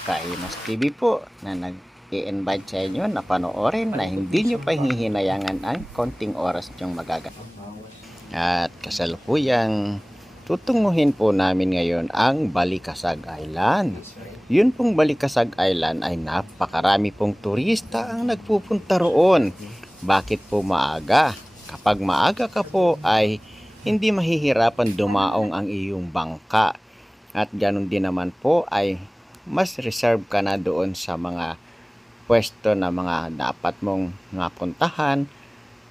Kahimas TV po na nag-i-invite sa inyo na panoorin na hindi nyo pa hihinayangan ang konting oras nyong magagamit. At kasalukuyang tutunguhin po namin ngayon ang Balikasag Island. Yun pong Balikasag Island ay napakarami pong turista ang nagpupunta roon. Bakit po maaga? Kapag maaga ka po ay hindi mahihirapan dumaong ang iyong bangka. At ganun din naman po ay mas reserve ka na doon sa mga pwesto na mga dapat mong napuntahan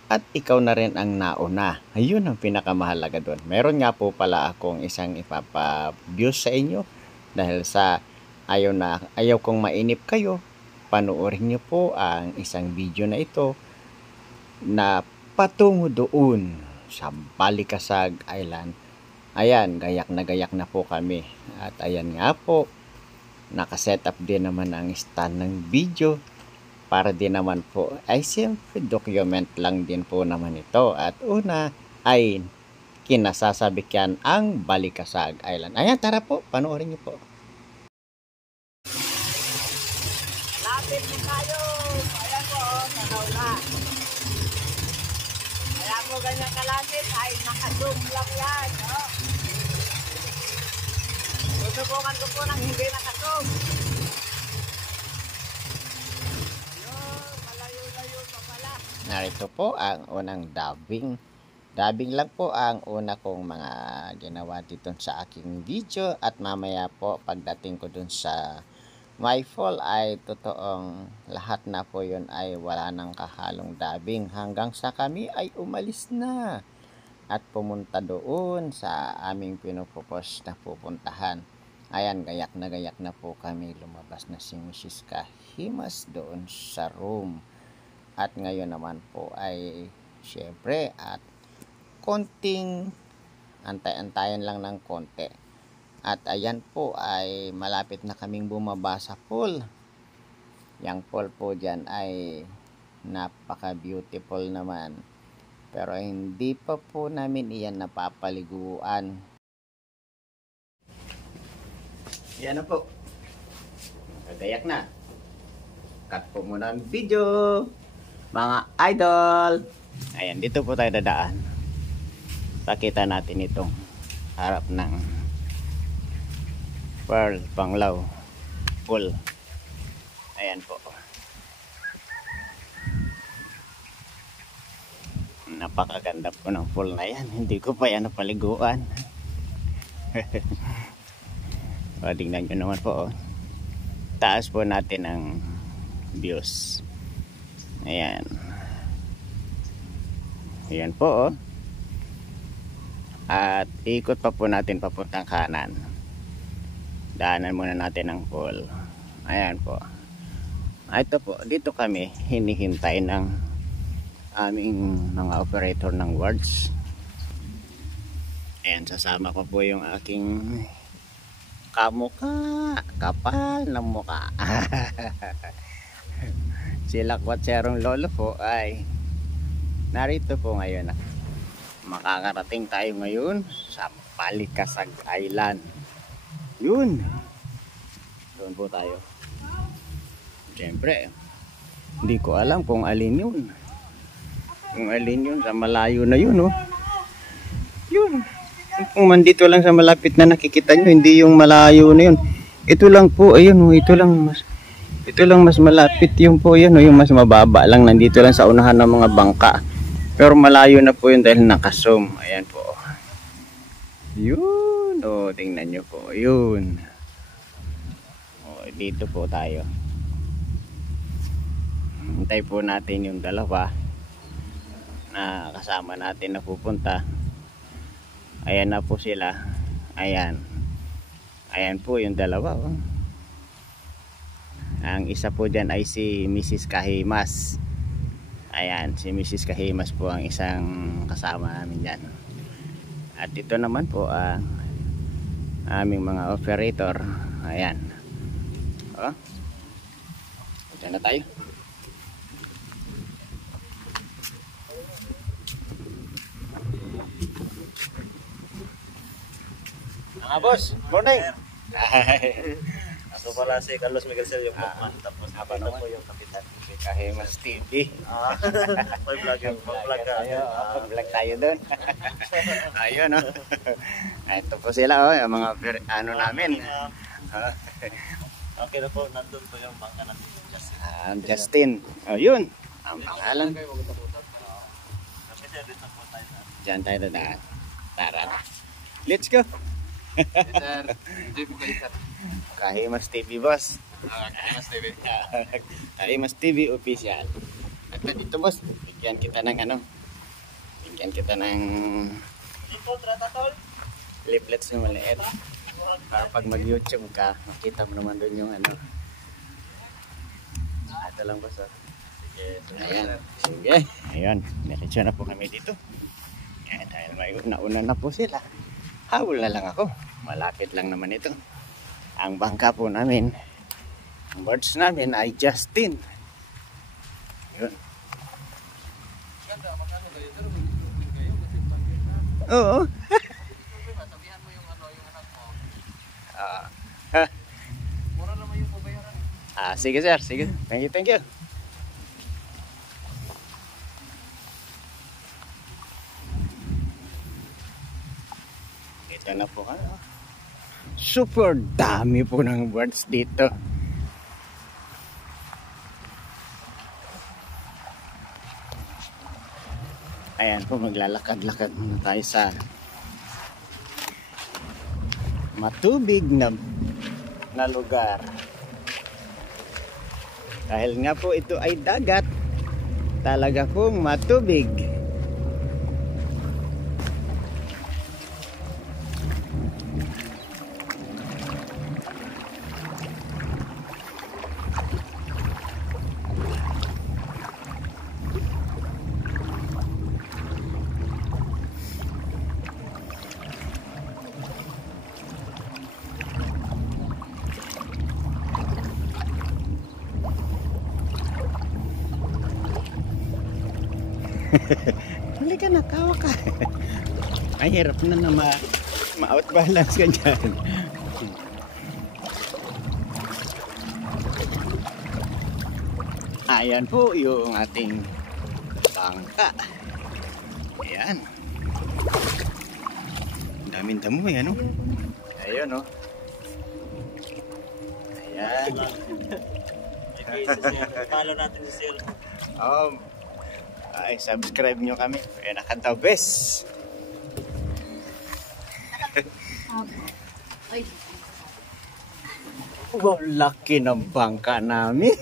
at ikaw na rin ang nauna. Ayun ang pinakamahalaga doon. Meron nga po pala akong isang ipapa-view sa inyo dahil sa ayaw kong mainip kayo. Panoorin nyo po ang isang video na ito na patungo doon sa Balikasag Island. Ayan, gayak na po kami. At ayan nga po, nakaset up din naman ang stand ng video para din naman po ay siyempre document lang din po naman ito. At una ay kinasasabikyan ang Balikasag Island. Ayan, tara po, panoorin niyo po. Lapit na tayo. Ayan po, tanaw na. Kaya po ganyan kalapit ay naka-zoom lang yan. No? Susubukan ko po ng hindi naka-zoom. Ayun, malayo-layo pa pala. Narito po ang unang dubbing. Dubbing lang po ang una kong mga ginawa dito sa aking video. At mamaya po pagdating ko dun sa My Fall ay totoong lahat na po yun ay wala nang kahalong dubbing hanggang sa kami ay umalis na at pumunta doon sa aming pinupupos na pupuntahan. Ayan, gayak na po kami. Lumabas na si Mrs. Kahimas doon sa room. At ngayon naman po ay syempre at konting antay-antayan lang ng konti. At ayan po ay malapit na kaming bumaba sa pool. Yang pool po dyan ay napaka beautiful naman. Pero hindi pa po namin iyan napapaliguan. Yan na po. Kagayak na. Cut po muna ang video. Mga idol. Ayan, dito po tayo dadaan. Pakita natin itong harap ng Pearl Panglao Pool. Ayan po. Napakaganda po ng pool na yan. Hindi ko pa yan napaliguan. O, tingnan nyo naman po. Taas po natin ang views. Ayan. Ayan po. At ikot pa po natin papuntang kanan. Daanan muna natin ang pool. Ayan po. Ito po, dito kami hinihintay ng aming mga operator ng wards. Ayan, sasama ko po yung aking kamukha, kapal ng mukha. Sila kwatserong lolo po ay narito po ngayon. Makakarating tayo ngayon sa Balikasag Island. Yun. Doon po tayo. Siyempre, hindi ko alam kung alin yun. Kung alin yun, sa malayo na yun, oh. Yun. Kung mandito lang sa malapit na nakikita nyo, hindi yung malayo na yun. Ito lang po, ayun, oh. Ito lang mas malapit yung po yan, oh. Yung mas mababa lang, nandito lang sa unahan ng mga bangka. Pero malayo na po yun dahil nakazoom. Ayan po. Yun. O, tingnan nyo po. Yun. O, dito po tayo. Hintay po natin yung dalawa na kasama natin na pupunta. Ayan na po sila. Ayan. Ayan po yung dalawa. Oh. Ang isa po dyan ay si Mrs. Kahimas. Ayan, si Mrs. Kahimas po ang isang kasama namin dyan. At ito naman po ang aming mga operator. Ayan. O. Diyan na tayo. Mga boss, morning. Ako pala si Carlos Miguel yung Ah, Pokman. Tapos apa ako naman? po yung kapitan. Si Kahimas TV. May vlog ka. Pag-vlog tayo doon. Ayun, no? Ito po sila, oh, yung mga ano namin. Okay na po, nandun po yung bangka natin. Justin. Oh, yun. Ang pangalan. Kasi sir, dito po tayo na. Diyan tayo dadaan. Tara. Let's go. Sir, enjoy po kayo, sir. Kahimas TV, boss. Mas TV. Kahimas TV official. At dito, boss, bigyan kita ng ano. Bigyan kita ng Dito, Tratatol. leaflets na maliit. Para pag mag-YouTube ka, makita mo naman doon yung ano. Ito lang, boss. Oh. Ayan. Sige. Ayan. Diretso na po kami dito. Ayan, dahil may nauna na po sila. Habol na lang ako. Malapit lang naman ito. Ang bangka po namin, ang birds namin ay Justin. Yun. Ganda, magkano kayo? Pero mag-ibig kayo kasi bandit na. Oo. Sabihan mo yung ano, yung anak mo. Ah, Mura naman yung pabayaran. sige sir. Sige. Thank you, thank you. Ito na po. Super dami po ng birds dito. Ayan po, maglalakad-lakad muna tayo sa matubig na lugar. Dahil nga po ito ay dagat, talaga pong matubig. Huli ka na, kawa ka. Ay, hirap na na ma-outbalance ka dyan. Ayan po yung ating bangka. Ayan. Ang daming damo yan, no? Ayan, no? Ayan. Okay, si sir. Follow natin si sir. Ay, subscribe nyo kami. Ayan, nakanta best. Ay, Wow, laki ng bangka namin.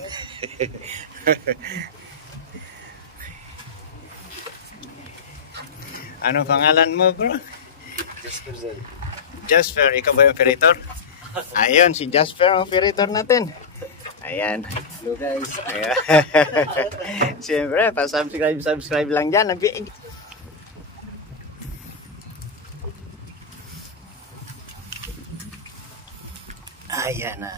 Ano pangalan mo, bro? Jasper sir. Jasper, ikaw ba yung operator? Ayun, si Jasper ang operator natin. Ayan. Hello guys. Ayan. Siyempre, pa-subscribe lang dyan. Ayan na.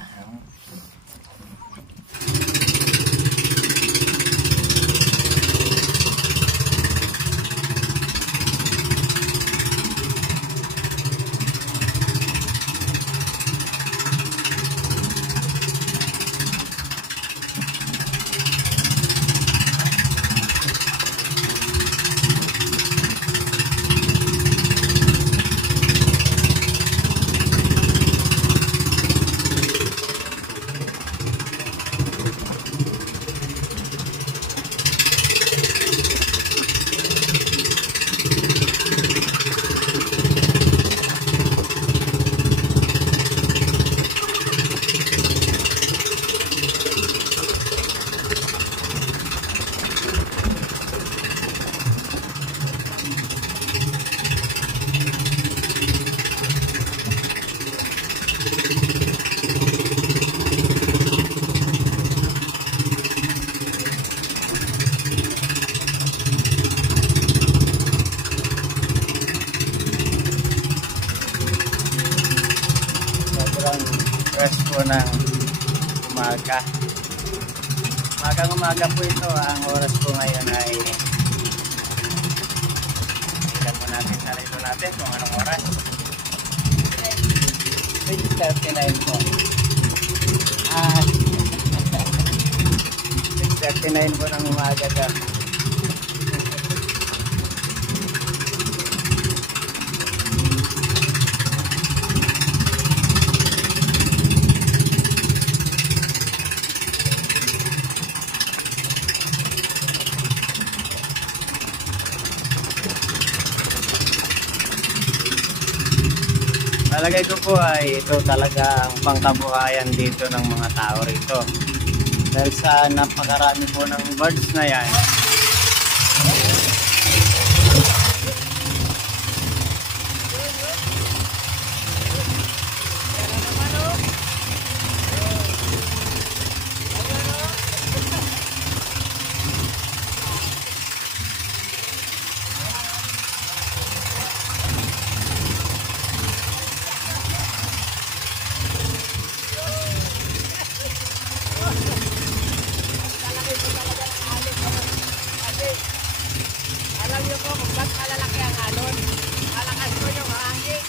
Sobrang fresh po ng umaga. Umaga po ito. Ang oras po ngayon ay tingnan po natin sa rito natin kung anong oras. 6:39 po. 4:39 po ng umaga ka. Palagay ko po ay ito talaga ang pangkabuhayan dito ng mga tao rito. Dahil sa napakarami po ng birds na yan. Alam niyo po kung ba't malalaki ang alon? Malakas po yung hangin.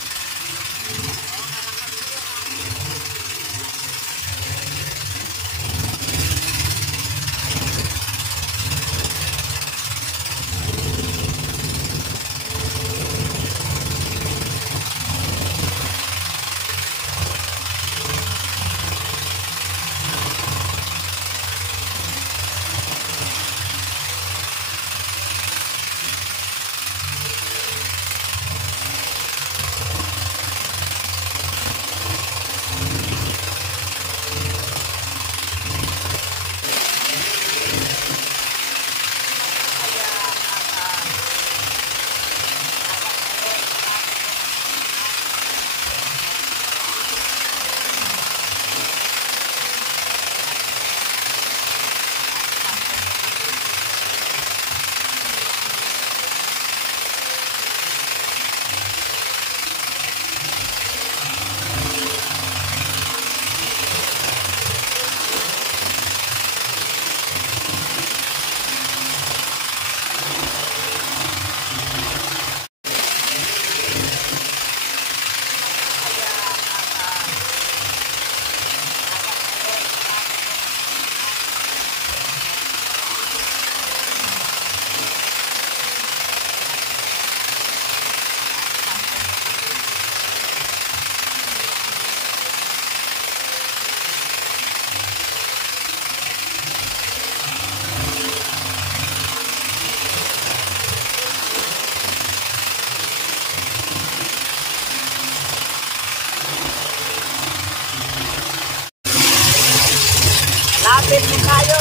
Lapit na tayo.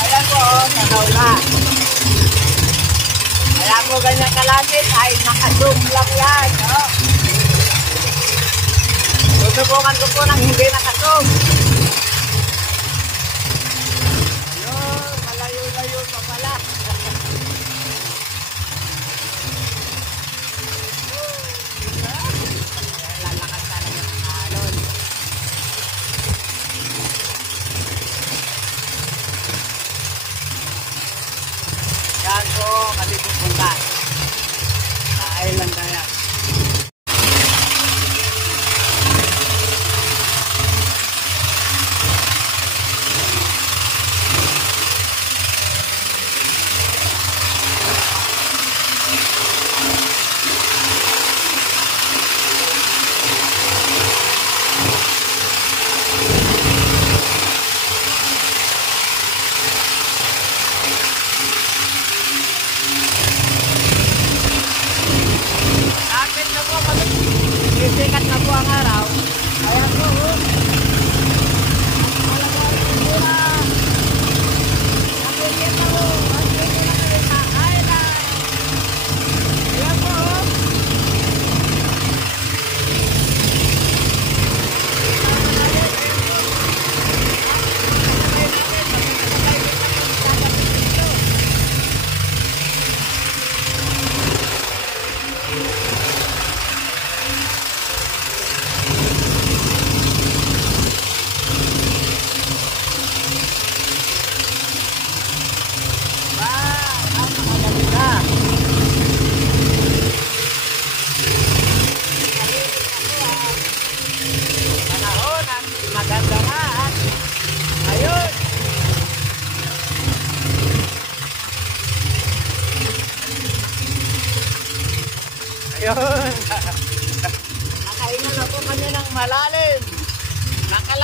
Ayan po, tanaw na. Kaya po ganyan kalapit ay naka-zoom lang yan. Oh. Susubukan ko po ng hindi naka-zoom. Ayun, malayo-layo pa pala. Lalakas talaga ng alon. Yan po kami pupunta sa Island na yan.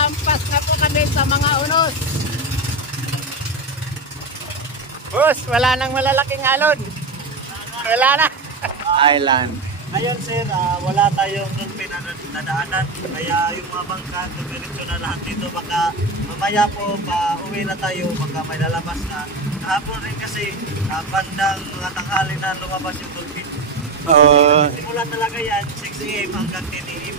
Lampas na po kami sa mga unos. Boss, wala nang malalaking alon. Wala na. Island. Ngayon sir, wala tayong dolphin na nadaanan. Kaya yung mga bangka, dumiretso na lahat dito. Baka mamaya po, pa uwi na tayo, baka may lalabas na. Kahapon rin kasi, bandang mga tanghali na lumabas yung dolphin. Simula talaga yan, 6 AM hanggang 10 AM.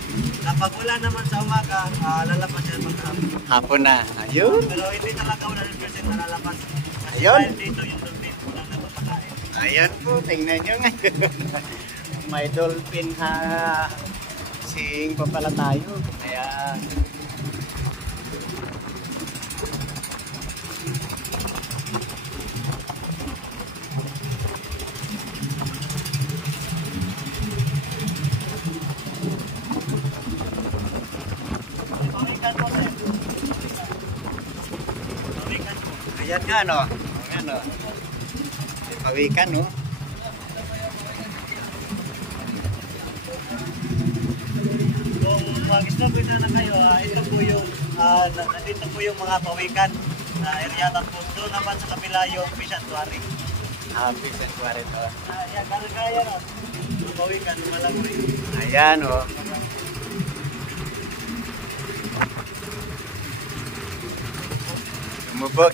Kapag wala naman sa umaga, lalabas yan maghapon. Hapon na. Ayun. Pero hindi talaga 100% na lalabas. Kasi Ayun. dahil dito yung dolphin, wala na mapakain. Ayan po, tingnan nyo ngayon. May dolphin sing pa pala tayo. Kaya Pawikan po sir. Pawikan po. ayan nga no. Ayan no. May pawikan no. Kung mag-stop na kayo, ito po yung nandito po yung mga pawikan na area po. Doon naman sa kabila yung fish sanctuary. Happy Sanctuary to. Yan, kaya na. Yung pawikan, lumalangoy. Ayan oh. Lumubog.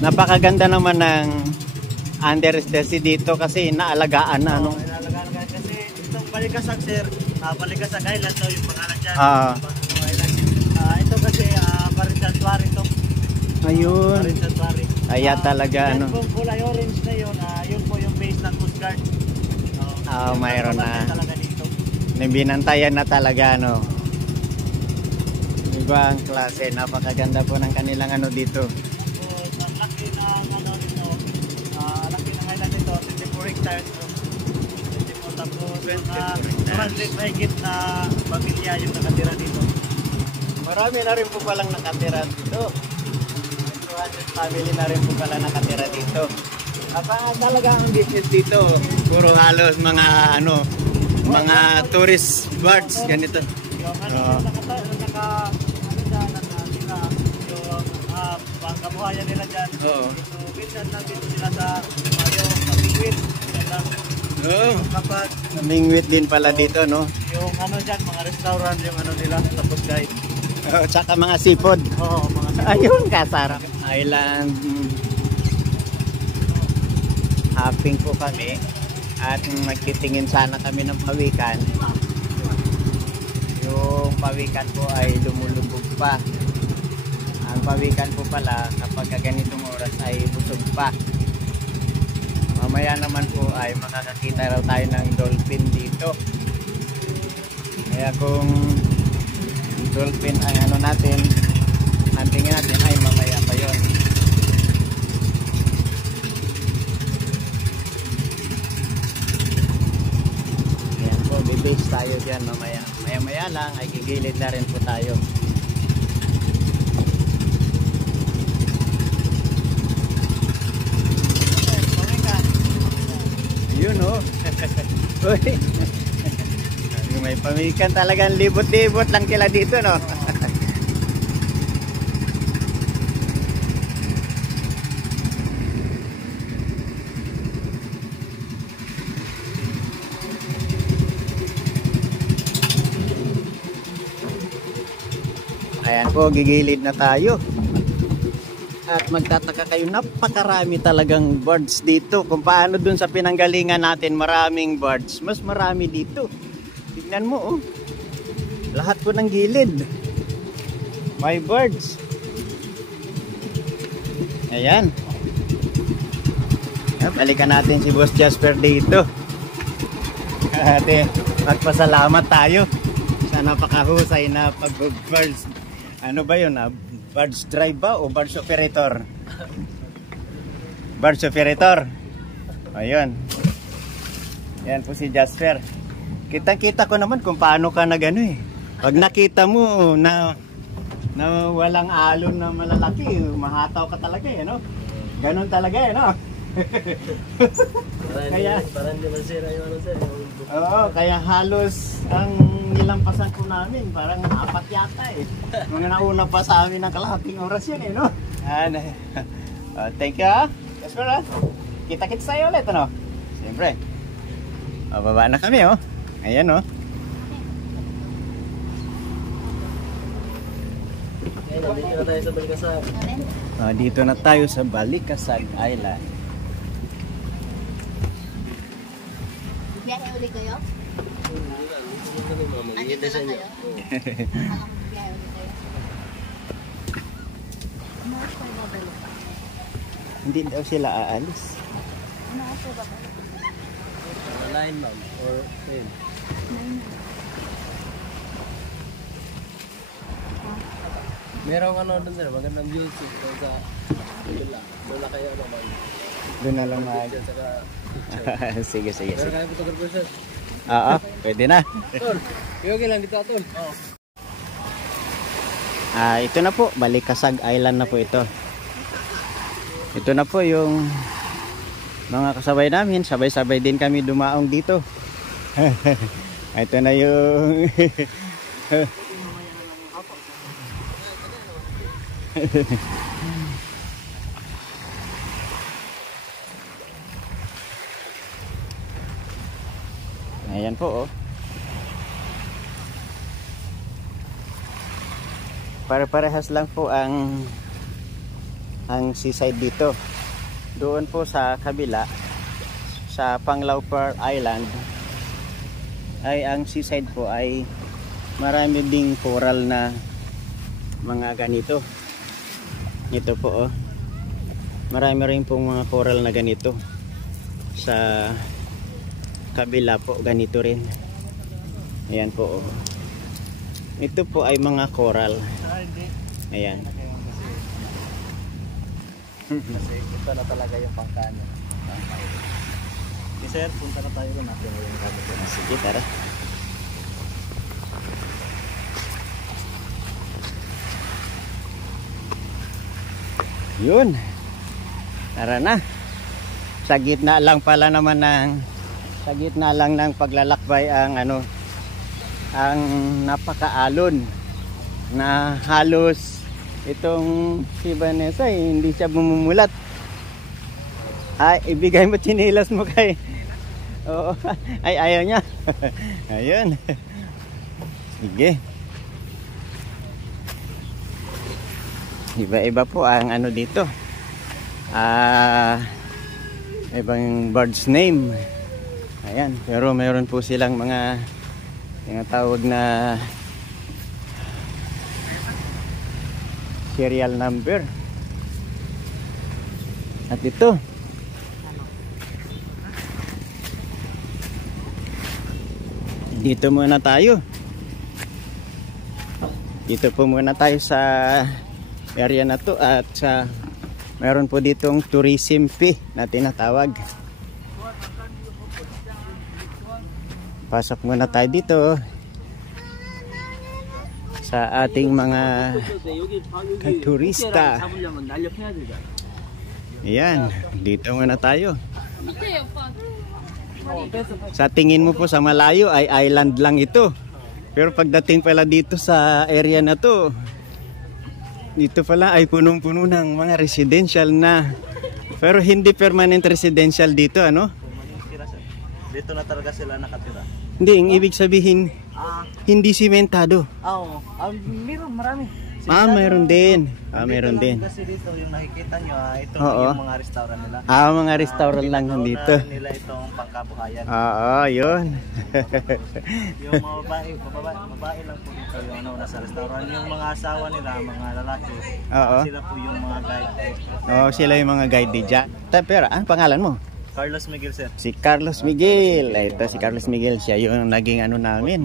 Napakaganda naman ng under the sea dito kasi naalagaan na ano. Inalagaan kasi itong Balikasag sir, Balikasag Island daw yung pangalan dyan. Bagong Island. Ito kasi Marine Sanctuary ito. Ayun. Marine Sanctuary. Kaya talaga Yan ano. pong kulay orange na yun po yung base ng Coast Guard. Mayroon na. Talaga dito. Binantayan na talaga ano. Ibang klase, napakaganda po ng kanilang ano dito. So, ang laki na ano nito, laki ng island nito, 24 hectares po. 24 tapos 200 mahigit na pamilya yung nakatira dito. Marami na rin po palang nakatira dito. 200 family na rin po pala nakatira dito. Talaga ang business dito, puro halos mga ano, mga tourist birds ganito. Yung yung pangkabuhayan nila dyan. Oo. So, minsan natin sila sa yung pamingwit. Kapag Namingwit din pala dito, no? yung ano dyan, mga restaurant, yung ano nila, tapos guys. Tsaka mga seafood. Oo, mga Ayun, kasarap. Island. Hopping po kami at nagtitingin sana kami ng pawikan. Yung pawikan po ay lumulubog pa. Ang pawikan po pala kapag ganitong oras ay busog pa. Mamaya naman po ay makakakita raw tayo ng dolphin dito. Kaya kung dolphin ay ano natin, huntingin natin ay mamaya pa yun. Ayan po, bibase tayo dyan mamaya. Maya lang ay gigilid na rin po tayo. Yun oh. Uy. May pamikan talagang libot-libot lang sila dito no. Ayan po, gigilid na tayo. At magtataka kayo, napakarami talagang birds dito. Kung paano dun sa pinanggalingan natin, maraming birds. Mas marami dito. Tignan mo, oh. Lahat po ng gilid. May birds. Ayan. Balikan natin si Boss Jasper dito. Ate, magpasalamat tayo sa napakahusay na pag-birds. Ano ba yun? Birds drive ba o birds operator? Birds operator. Ayun. Yan po si Jasper. Kita-kita ko naman kung paano ka nagano eh. Pag nakita mo na walang alon na malalaki, mahataw ka talaga eh, no? Ganon talaga eh, no? Parang hindi masira yung ano sir. Oo, kaya halos ang nilampasan ko namin, parang 4 yata eh. Mga nauna pa sa amin ng kalahating oras yan eh, no? Thank you ah. Yes, bro. Kita-kits tayo ulit, ano? Siyempre. Baba na kami, oh. Ayan, oh. Dito na tayo sa Balikasag. Dito na tayo sa Balikasag Island. Biyahe ulit kayo? Magiging sa inyo. Biyahe ulit kayo? Ano oras kayo babalik pa? Hindi daw sila aalis. Ano oras kayo babalik? 9 ma'am or 10. 9. Merong ano doon sir, magandang views doon sa Dula. Dula kayo ano ma'am. Doon na lang mag... Diyan saka Sige. pero kaya photographer sir. Oo, pwede na. Tol, okay lang dito tol. Oo. Ito na po, Balikasag Island na po ito. Ito na po yung mga kasabay namin. Sabay-sabay din kami dumaong dito. Ito na yung... Ayan po, oh. Pare-parehas lang po ang seaside dito. Doon po sa kabila, sa Panglauper Island, ay ang seaside po ay marami ding coral na mga ganito. Ito po, oh. Marami rin pong mga coral na ganito. Sa kabila po, ganito rin. Ayan po, oh. Ito po ay mga coral. Ayan. Kasi ito na talaga yung pangkano. Sir, punta na tayo doon. Sige, tara. Yun. Tara na. Sa gitna lang pala naman sa gitna lang ng paglalakbay ang napakaalon na halos itong si Vanessa hindi siya bumumulat. Ibigay mo chinilas mo kay. Oo. Ayaw niya. Ayun. Sige. Iba-iba po ang dito. Ibang bird's name. Ayan, pero mayroon po silang mga tinatawag na serial number. At ito, dito muna tayo. Dito po muna tayo sa area na to at meron po ditong tourism fee na tinatawag. Pasok muna tayo dito sa ating mga turista. Ayan, dito muna tayo. Sa tingin mo po sa malayo ay island lang ito. Pero pagdating pala dito sa area na to, dito pala ay punong-puno ng mga residential na. Pero hindi permanent residential dito, ano? Dito na talaga sila nakatira. Hindi, ang ibig sabihin, hindi simentado. Meron marami. Mayroon din. Mayroon din. Kasi dito yung nakikita nyo, ito Oo. yung mga restaurant nila. Mga restaurant lang dito. Nila itong pangkabuhayan. Yun. Yung mga babae lang po dito yung nasa restaurant. Yung mga asawa nila, mga lalaki, sila po yung mga guide. Sila yung mga guide dyan. Pero, ang pangalan mo? Carlos Miguel, sir. Si Carlos Miguel. Ito si Carlos Miguel. Siya yung naging namin.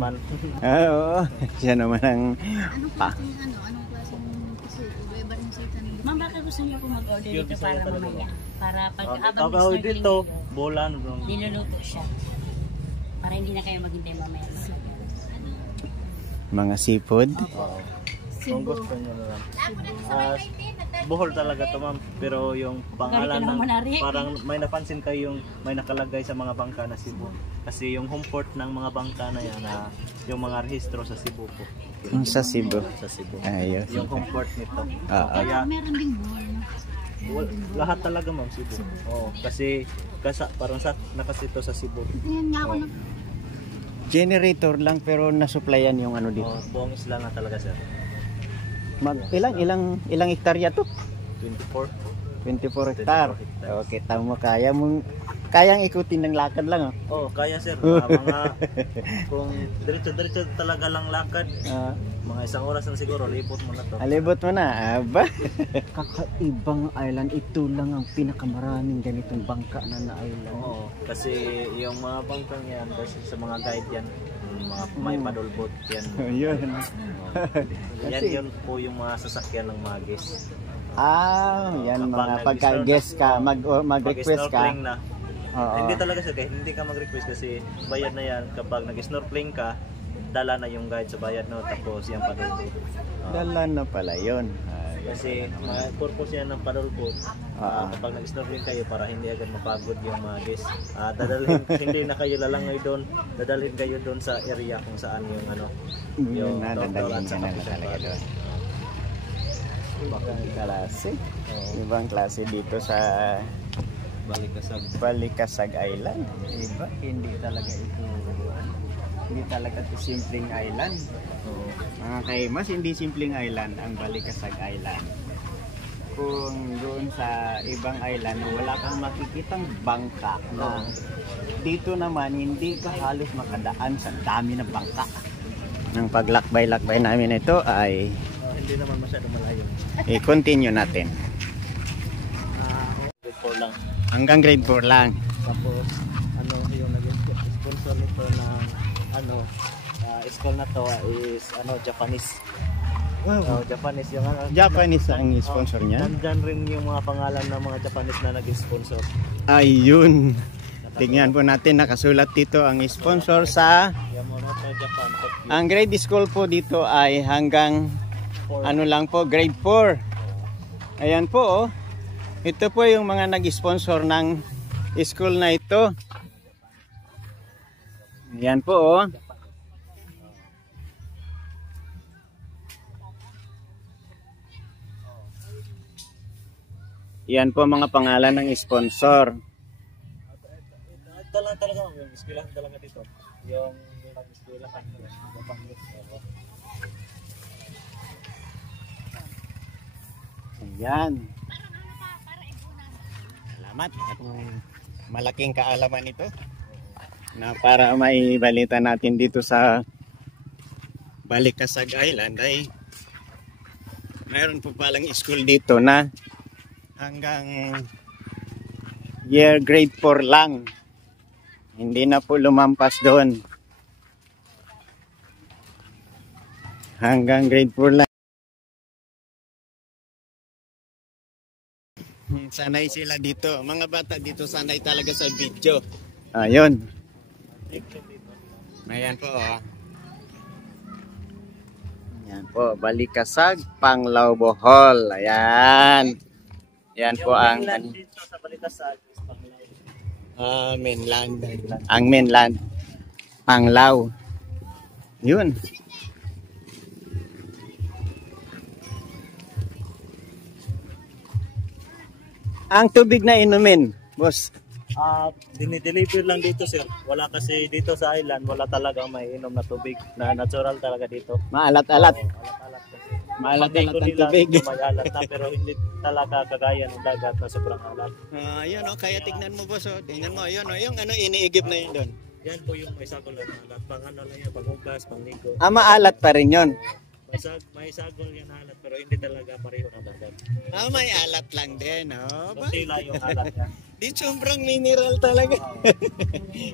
Oo. Siya naman ang... Anong klaseng kasi iba rin sa itan. Ma'am, baka gusto niyo po mag-order dito para mamaya? Para pag habang dito, bola. niluluto siya. Para hindi na kayo maghintay mamaya. Mga seafood. Oo. Kung gusto nyo na lang. Bohol talaga to ma'am, pero yung pangalan ng parang may napansin kayo yung may nakalagay sa mga bangka na Cebu. Kasi yung home port ng mga bangka na yan na yung mga rehistro sa Cebu po. Sa Cebu. Sa Cebu. Ayos. Yung home port nito. Ah, Kaya Meron ding buwan. lahat talaga ma'am Cebu. Oo, kasi parang nakasito sa Cebu. Yan nga ako Oo. Generator lang pero nasupplyan yung ano dito. Buong isla na talaga sir. Ilang hektarya to? 24. 24 hektar. Okay, tama kayang ikutin ng lakad lang. Oh, kaya sir. Mga kung diretso talaga lang lakad, mga isang oras na siguro libot mo na to. Alibot mo na, aba. Kakaibang island, ito lang ang pinakamaraming ganitong bangka na island. Oo, kasi yung mga bangkang yan, kasi sa mga guide yan, mga may paddle boat yan. Yun. Yan yun po yung mga sasakyan ng mga guest. Yan Kapag mga pagka-guest ka, mag-request ka. Pag-snorkeling na. Oo. Hindi talaga sir, kahit hindi ka mag-request kasi bayad na yan. Kapag nag-snorkeling ka, dala na yung guide sa bayad no, tapos yung paddle boat. Dala na pala yun. Kasi purpose yan ng paddle boat. Kapag nag-snorkeling kayo para hindi agad mapagod yung mga guests. Hindi na kayo lalangay doon. Dadalhin kayo doon sa area kung saan yung ano. Yung Nadadalhin ka na talaga doon. Ibang klase. Ibang klase dito sa Balikasag Island. Iba, hindi talaga ito. Hindi talaga ito simpleng island. Mga kaimas, hindi simpleng island ang Balikasag Island. Kung doon sa ibang island, wala kang makikitang bangka na dito naman hindi ka halos makadaan sa dami ng bangka. Ang paglakbay-lakbay namin ito ay hindi naman masyado malayo. i-continue natin. Grade 4 lang. Hanggang grade 4 lang. Tapos ano yung naging sponsor nito ng school na to is Japanese. Wow. Japanese yung Japanese ang sponsor niya. Nandyan rin yung mga pangalan ng mga Japanese na naging sponsor. Ayun. Tingnan po natin, nakasulat dito ang sponsor sa Yamamoto Japan. ang grade school po dito ay hanggang ano lang po, grade 4. Ayan po, oh. Ito po yung mga nag-sponsor ng school na ito. Ayan po, oh. Yan po mga pangalan ng sponsor. Ito lang talaga yung eskwelahan talaga dito. Yung eskwelahan Ayan. Salamat at malaking kaalaman ito na para may balita natin dito sa Balikasag Island ay mayroon po palang school dito na hanggang year grade 4 lang. Hindi na po lumampas doon. Hanggang grade 4 lang. Sanay sila dito. Mga bata dito sanay talaga sa video. Ayun. Ayan po. Oh. Ayan po. Balikasag, Panglao, Bohol. Ayan. Ayan po ang dito sa Balikasag is Panglao. mainland. Ang mainland. Panglao. Yun. Ang tubig na inumin, boss. Dinideliver lang dito sir. Wala kasi dito sa island, wala talaga may inom na tubig na natural talaga dito. Maalat-alat. Alat-alat kasi. Maalat-alat ang Nila, tubig. may alat na pero hindi talaga kagaya ng dagat na sobrang alat. Yun oh, kaya tignan mo boss oh. Tignan mo, yun oh, yung ano iniigip na yun doon. Yan po yung may sagol na alat. Pang ano lang yan, panghugas, pangligo. Maalat pa rin yun. May sagol yan alat pero hindi talaga pareho ng dagat. May alat lang din oh. Kunti lang yung alat niya. Di sobrang mineral talaga.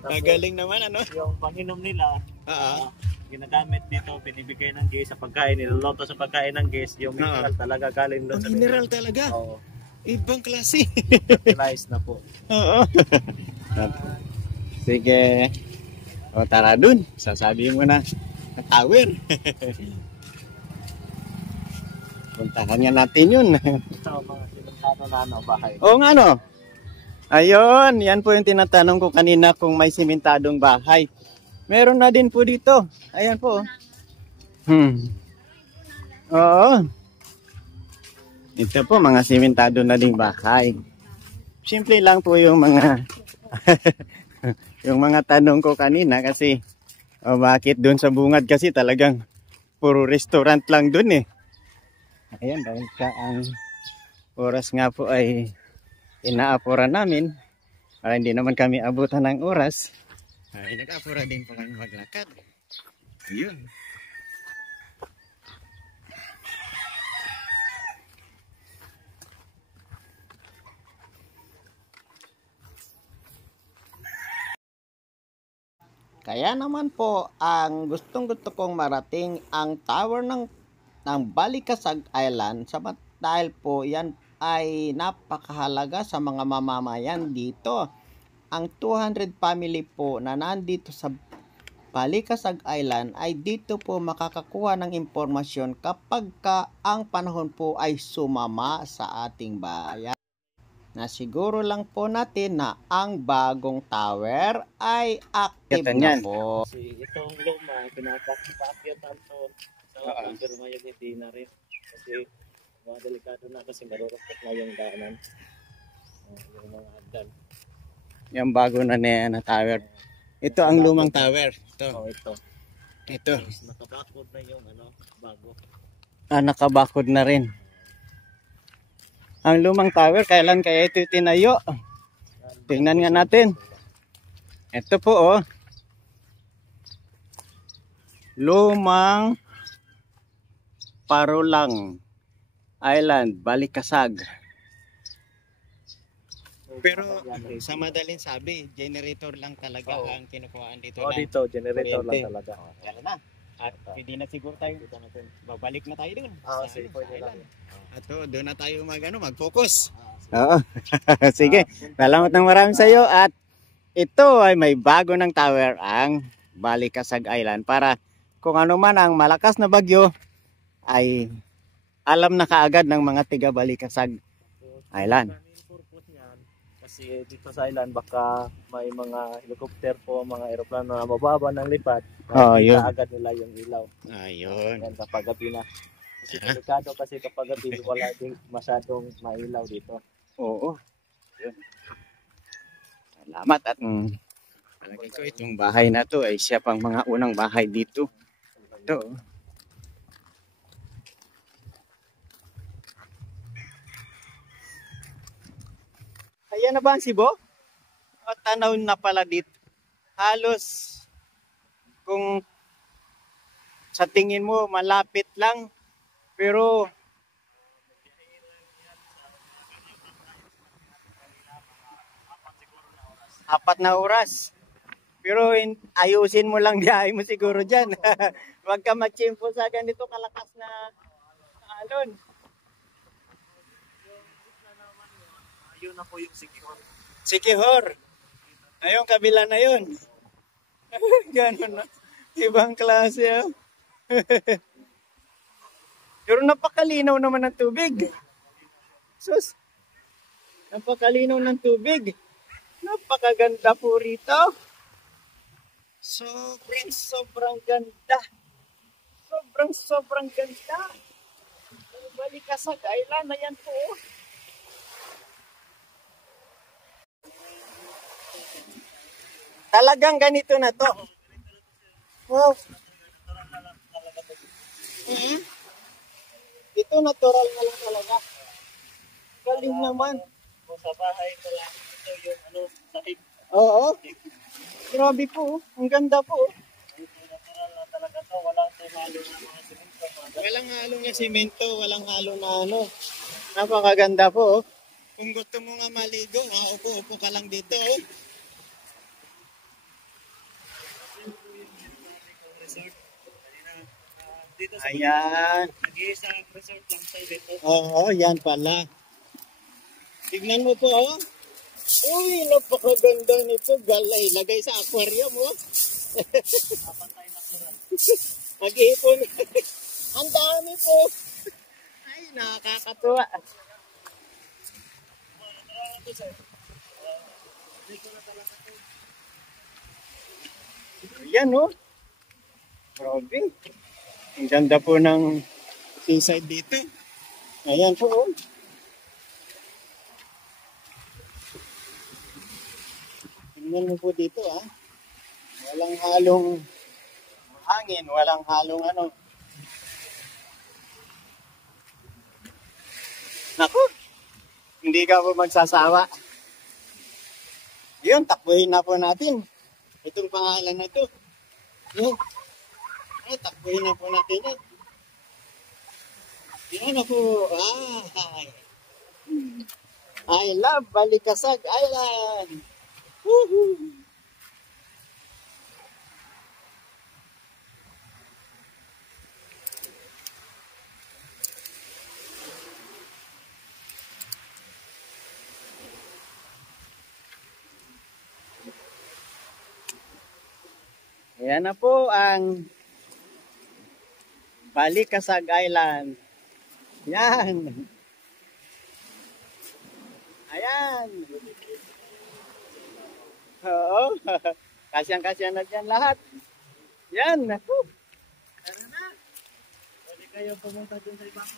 Magaling naman ano. Yung panginom nila, Oo. ginagamit dito, binibigay ng guest sa pagkain, niluluto sa pagkain ng guest, yung mineral talaga galing doon sa Mineral talaga. Oo. Ibang klase. Fertilized na po. Oo. Sige. O tara dun, sasabihin mo na tower. Puntahan nga natin yun. Ito, mga simentado na ano, bahay. Oo nga no. Ayun, yan po yung tinatanong ko kanina kung may simentadong bahay. Meron na din po dito. Ayan po. Oo. Ito po, mga simentado na ding bahay. Simple lang po yung mga yung mga tanong ko kanina kasi bakit doon sa bungad kasi talagang puro restaurant lang doon eh. Ayan, dahil ang oras nga po ay inaapuran namin para hindi naman kami abutan ng oras. Ay, nag-apura din po kami maglakad. Ayun. Kaya naman po, ang gustong-gusto kong marating ang tower ng Balikasag Island dahil po yan ay napakahalaga sa mga mamamayan dito. Ang 200 family po na nandito sa Balikasag Island ay dito po makakakuha ng impormasyon kapag ang panahon po ay sumama sa ating bayan. Nasiguro lang po natin na ang bagong tower ay active na po. Kasi itong luma, pinapakipakyo tanto sa pero ngayon hindi na rin. Kasi mga delikado na kasi marurupot na yung daanan. Yung mga hagdan. Yung bago na na tower. Ito ang lumang tower. Ito. Ito. Ito. Nakabakod na yung bago. Nakabakod na rin. Ang lumang tower, kailan kaya ito tinayo? Tingnan nga natin. Ito po oh. Lumang Parolang Island, Balikasag. Pero sa madaling sabi, generator lang talaga ang kinukuhaan dito. Dito, generator lang talaga. Tara na. At pwede na siguro tayo. Babalik na tayo dun. Sige, pwede lang. At doon na tayo mag-focus. Oo. Sige. Salamat ng marami sa iyo. At ito ay may bago ng tower ang Balikasag Island para kung ano man ang malakas na bagyo ay alam na kaagad ng mga tiga Balikasag Island. Kasi dito sa island baka may mga helicopter po, mga eroplano na mababa ng lipad. Yun. Agad nila yung ilaw. Ayun. Yan kapag gabi na. Kasi delikado kasi kapag gabi wala din masyadong mailaw dito. Oo. Yun. Salamat at palagi ko itong bahay na to ay siya pang mga unang bahay dito. Ito. Ayan na ba ang Sibo? O tanaw na pala dito. Halos kung sa tingin mo malapit lang pero apat na oras. Pero ayusin mo lang diay mo siguro dyan. Huwag ka matsimpo sa ganito kalakas na alon. Yun na po yung Sikihor. Sikihor. Ayun, kabila na yun. Ganon na. Ibang klase. Pero napakalinaw naman ng tubig. Sus. Napakalinaw ng tubig. Napakaganda po rito. Sobrang ganda. Sobrang ganda. Balikasag Island na yan po. Talagang ganito na to. Wow. Ito natural na lang talaga. Galing naman. Sa bahay ko lang ito yung sahig. Oo. Grabe po. Ang ganda po. Natural na talaga to. Walang halo na mga simento. Walang halo na simento. Walang halo na ano. Napakaganda po. Kung gusto mo nga maligo, upo-upo ka lang dito. Ayan. Nag-iisang resort lang tayo dito. Oo, yan pala. Tignan mo po, oh. Uy, napakaganda nito. Galay, lagay sa aquarium, oh. Napantay natural. Mag-iipon. Ang dami po. Ay, nakakatuwa. Ayan, no? Grabe. Ang ganda po ng seaside dito. Ayan po, oh. Tingnan mo po dito, ah. Walang halong hangin, walang halong ano. Naku, hindi ka po magsasawa. Yun, takbuhin na po natin. Itong pangalan na ito. Yun. Ay, takbuhin na po natin yan. Yan na po. I love Balikasag Island. Woohoo! Ayan na po ang Balikasag Island. Yan. Ayan. Oo. Kasyang-kasya na dyan lahat. Yan. Naku. Tara na. Pwede kayo pumunta dun sa ibang.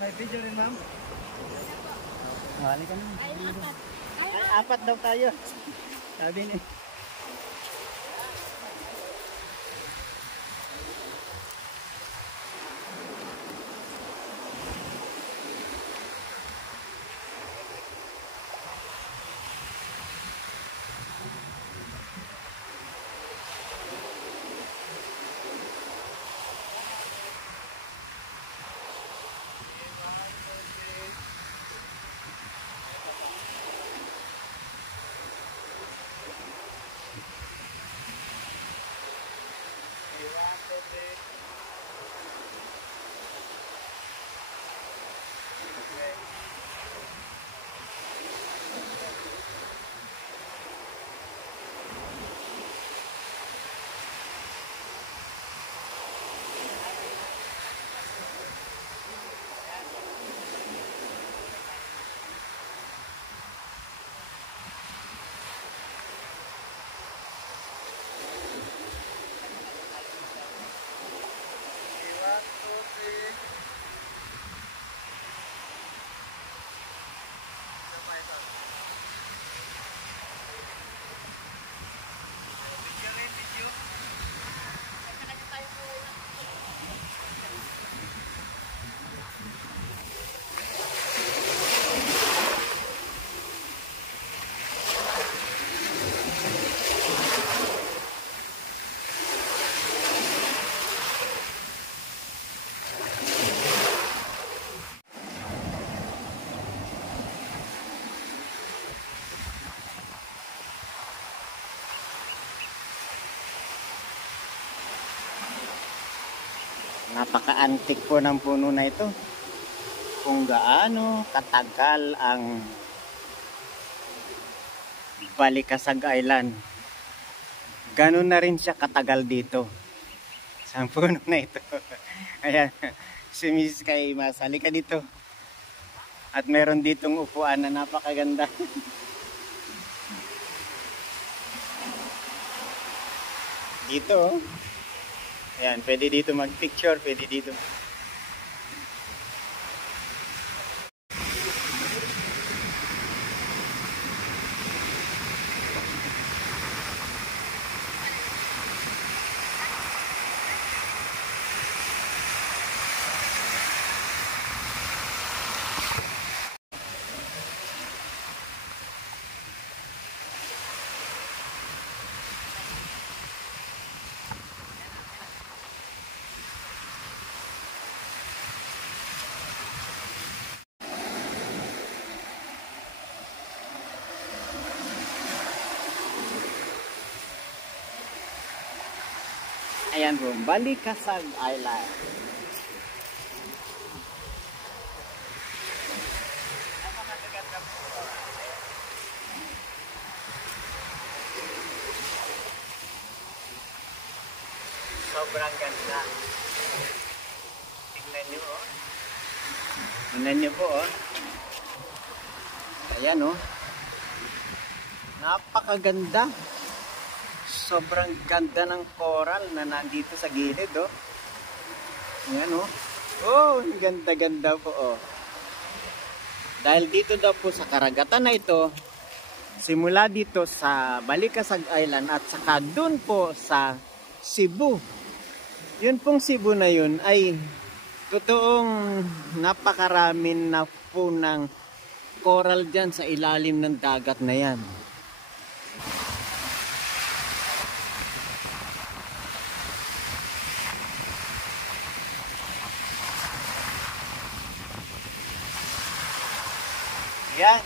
May video rin, ma'am? Hali ka na. Ay, apat. Ay, apat daw tayo. Sabi ni. Napaka-antik po ng puno na ito. Kung gaano katagal ang Balikasag Island, ganun na rin siya katagal dito sa puno na ito. Ayan, si Miss Kay Mas, halika dito. At meron ditong upuan na napakaganda. Dito, oh. Ayan, pwede dito mag-picture, pwede dito. Ayan po, Balikasag Island. Napakaganda po. Sobrang ganda. Tingnan nyo, oh. Tingnan nyo po, oh. Ayan, oh. Napakaganda. Sobrang ganda ng coral na nandito sa gilid, oh. Ayan, oh. Oh, ganda-ganda po, oh. Dahil dito daw po sa karagatan na ito, simula dito sa Balikasag Island at saka dun po sa Cebu. Yun pong Cebu na yun ay totoong napakarami na po ng coral dyan sa ilalim ng dagat na yan. Yan. Sarap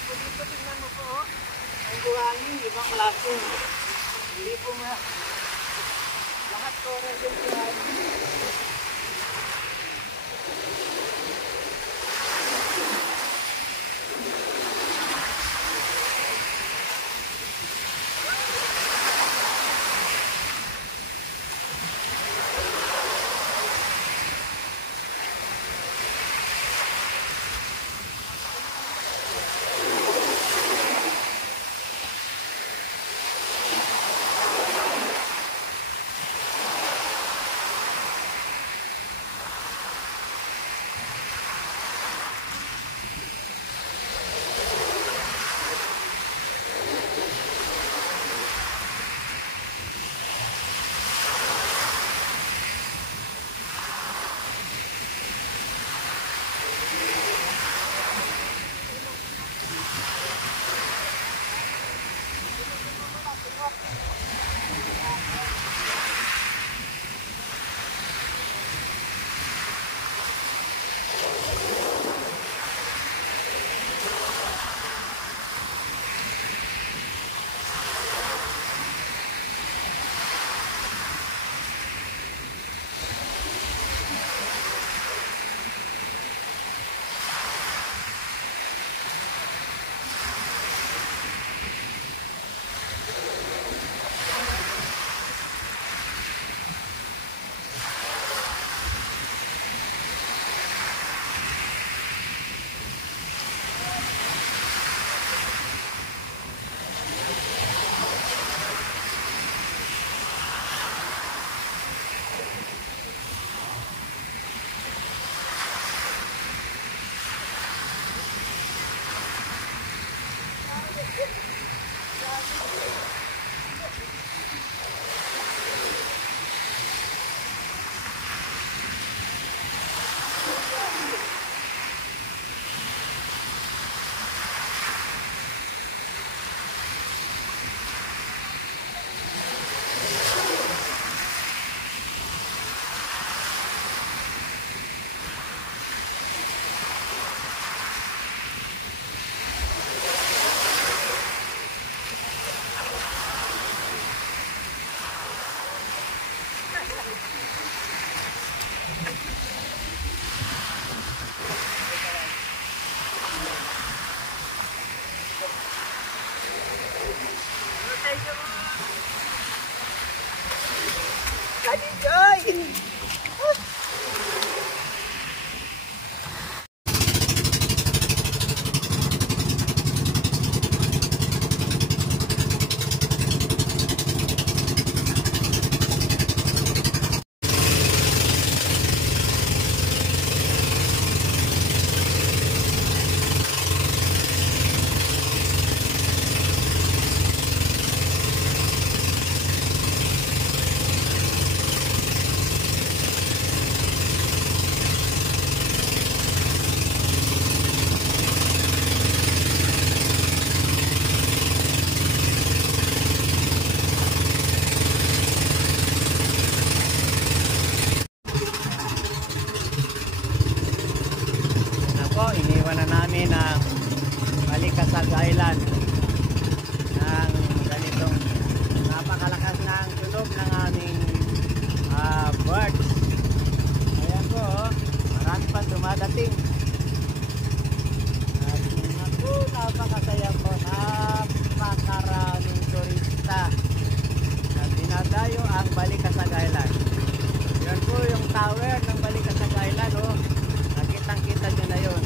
po dito, tingnan mo po, oh. Ang buhangin, ibang klase. Hindi po nga. Lahat coral yung buhangin. po, iniwan na namin ang Balikasag Island ng ganitong napakalakas ng tunog ng aming birds. Ayan po, oh, marami pa dumadating. At naku, napakasaya po, napakaraming turista na dinadayo ang Balikasag Island. Yan po yung tower ng Balikasag Island, oh. Nakitang-kita nyo na yun.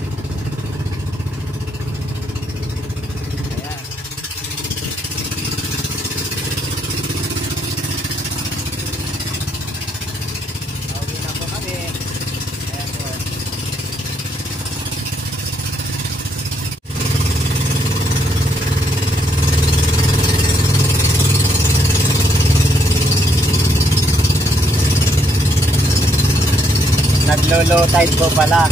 Ayan. Pauwi na po kami. Ayan po. Naglo-low tide po pala.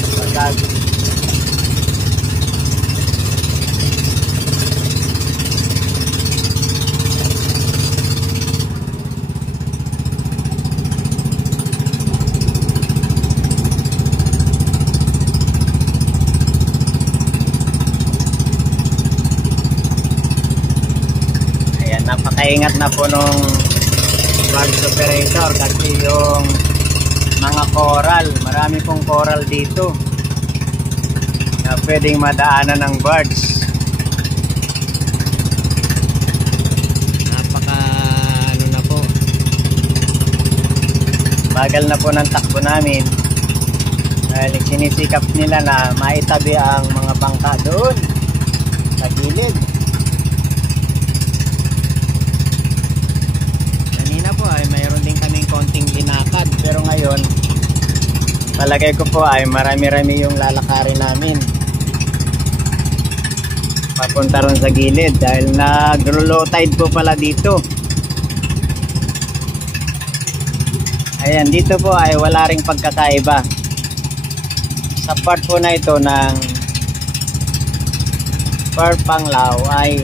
Ayan, napakaingat na po nung barge operator kasi yung mga coral, marami pong coral dito na pwedeng madaanan ng birds. Napaka ano na po, bagal na po ng takbo namin dahil sinisikap nila na maitabi ang mga bangka doon sa gilid. Kanina po ay mayroon din kaming konting linakad, pero ngayon palagay ko po ay marami-rami yung lalakarin namin papunta ron sa gilid dahil nag-low tide po pala dito. Ayan, dito po ay wala ring pagkakaiba sa part po na ito ng Port Panglao ay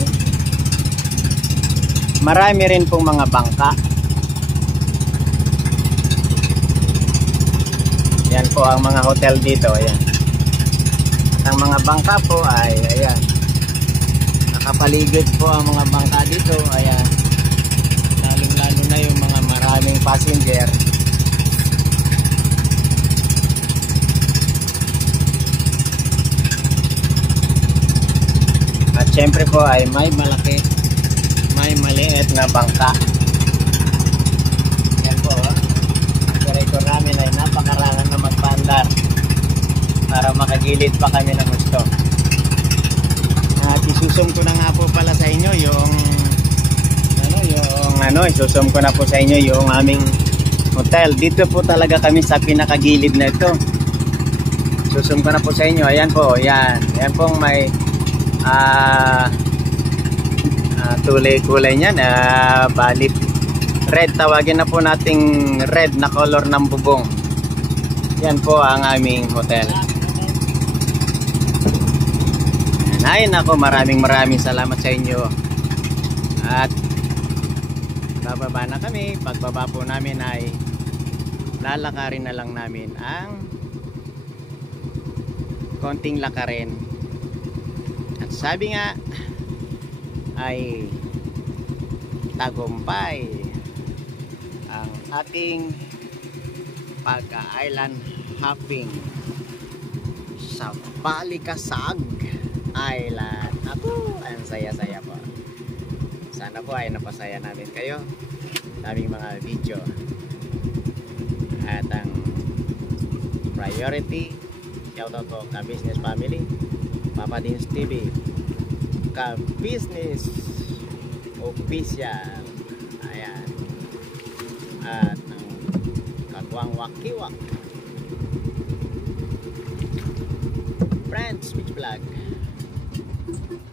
marami rin pong mga bangka. Yan po ang mga hotel dito, ayan. Ang mga bangka po ay ayan. Nakapaligid po ang mga bangka dito, ayan. Lalong-lalo na yung mga maraming passenger. At syempre po ay may malaki, may maliit na bangka. Yan po, oh. Operator namin ay napakarangan na magpaandar para makagilid pa kami ng gusto. At isusum ko na nga po pala sa inyo yung isusum ko na po sa inyo yung aming hotel. Dito po talaga kami sa pinakagilid na ito. Isusum ko na po sa inyo. Ayan po, yan. Ayan pong may kulay-kulay niyan, balip red, tawagin na po nating red na color ng bubong. Yan po ang aming hotel. Ay nako, maraming salamat sa inyo. At bababa na kami. Pagbaba po namin ay lalakarin na lang namin ang konting lakarin. At sabi nga ay tagumpay ang ating pag-island hopping sa Balikasag Island. Ako, ang saya-saya po. Sana po ay napasaya namin kayo sa aming mga video. At ang priority, shoutout po ka Business Family, Papa Dins TV, ka Business Official, ayan, at ang Kagwang Wakiwak, Friends Beach Vlog,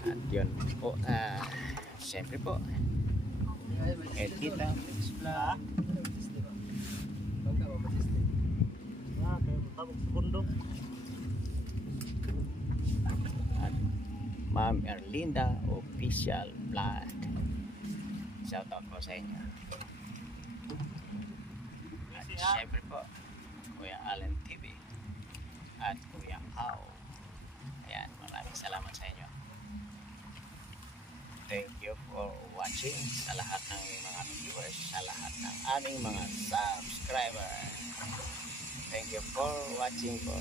at yun po, siyempre po Edita Beach Vlog, at Ma'am Erlinda Official Vlog. Shoutout po sa inyo. At siyempre po Kuya Allen TV at Kuya Au salamat sa inyo. Thank you for watching sa lahat ng mga viewers, sa lahat ng aming mga subscribers. Thank you for watching po.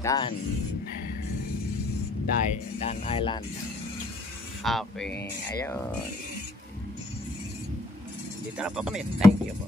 Dan Island Hopping. Ayun. Dito na po kami. Thank you po.